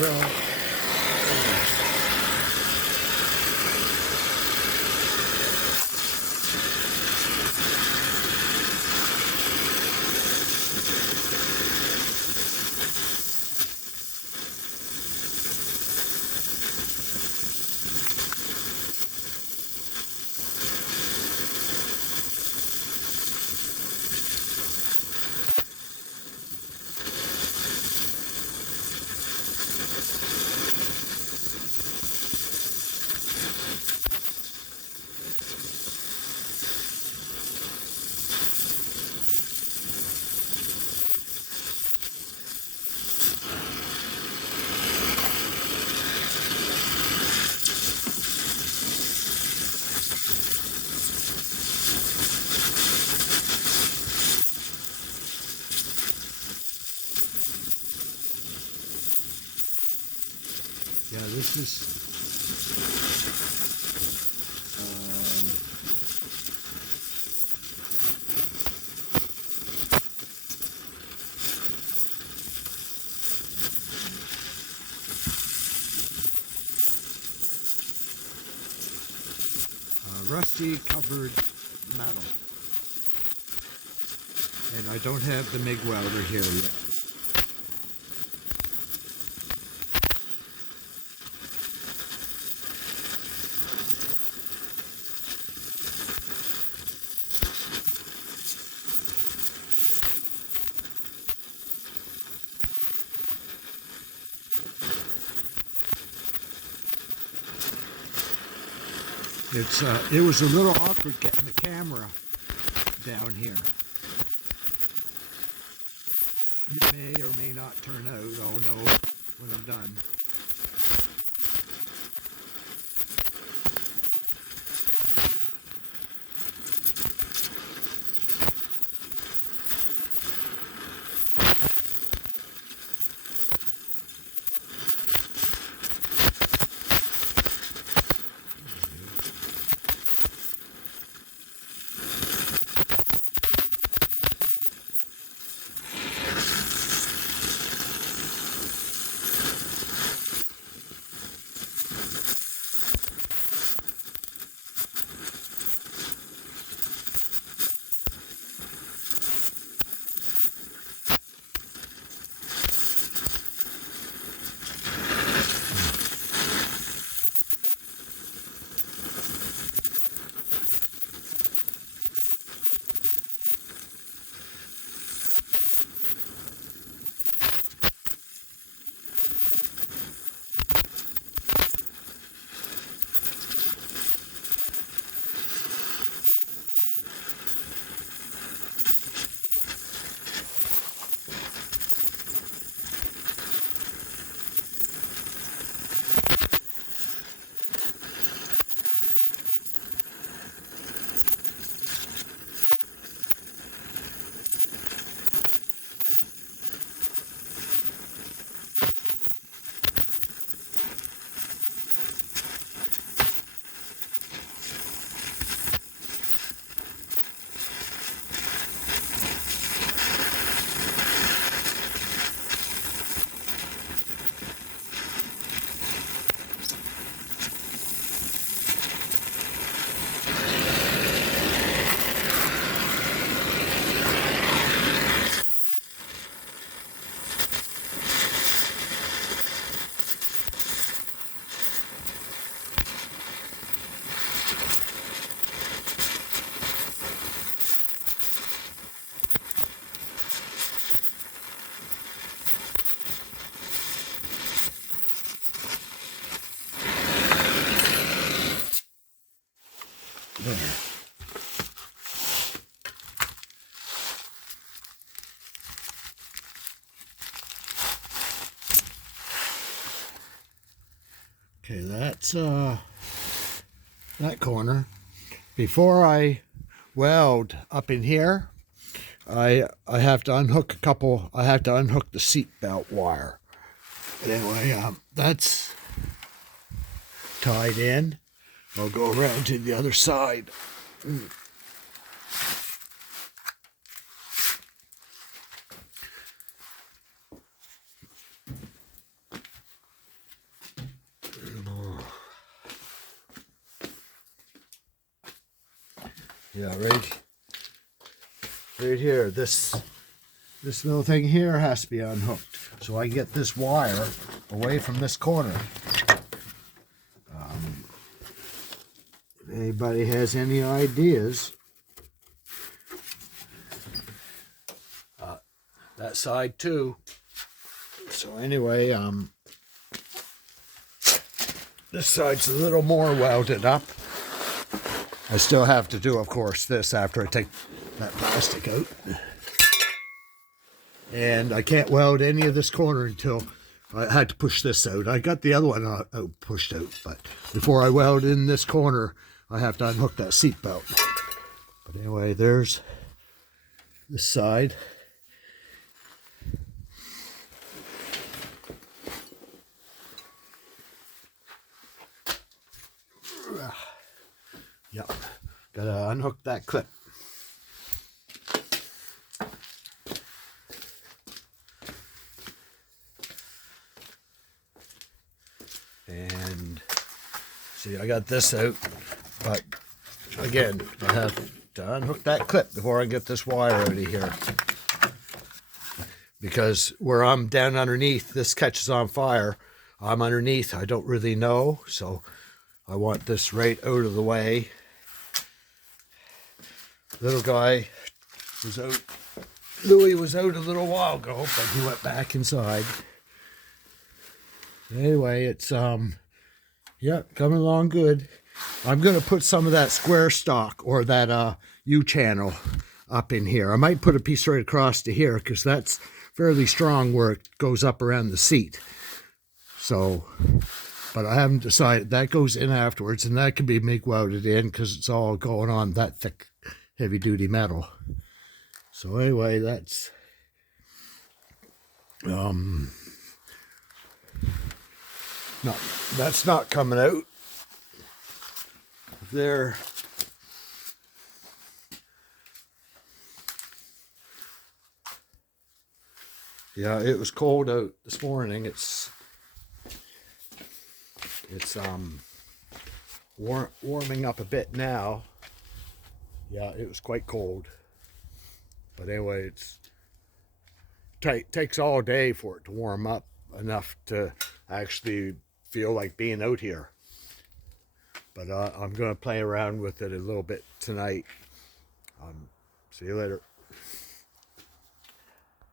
Well, yeah, this is rusty covered metal, and I don't have the MIG welder here yet. It was a little awkward getting the camera down here. It may or may not turn out. I'll know when I'm done. There. Okay, that's that corner. Before I weld up in here, I have to unhook I have to unhook the seat belt wire. But anyway, that's tied in. I'll go around to the other side. Yeah, right here. This little thing here has to be unhooked, so I get this wire away from this corner. If anybody has any ideas, that side too. So anyway, this side's a little more welded up. I still have to do, of course, this after I take that plastic out. And I can't weld any of this corner until I had to push this out. I got the other one pushed out, but before I weld in this corner, I have to unhook that seat belt. But anyway, there's this side. Yep, gotta unhook that clip. And see, I got this out, but again, I have to unhook that clip before I get this wire out of here. Because where I'm down underneath, this catches on fire. I'm underneath, I don't really know, so I want this right out of the way. Little guy was out, Louis was out a little while ago, but he went back inside. Anyway, it's yeah, coming along good. I'm gonna put some of that square stock or that U-channel up in here. I might put a piece right across to here because that's fairly strong where it goes up around the seat. So, but I haven't decided. That goes in afterwards, and that can be MIG welded in because it's all going on that thick, heavy-duty metal. So anyway, that's no, that's not coming out. There. Yeah, it was cold out this morning. It's warming up a bit now. Yeah, it was quite cold. But anyway, it's takes all day for it to warm up enough to actually feel like being out here. But I'm going to play around with it a little bit tonight. See you later.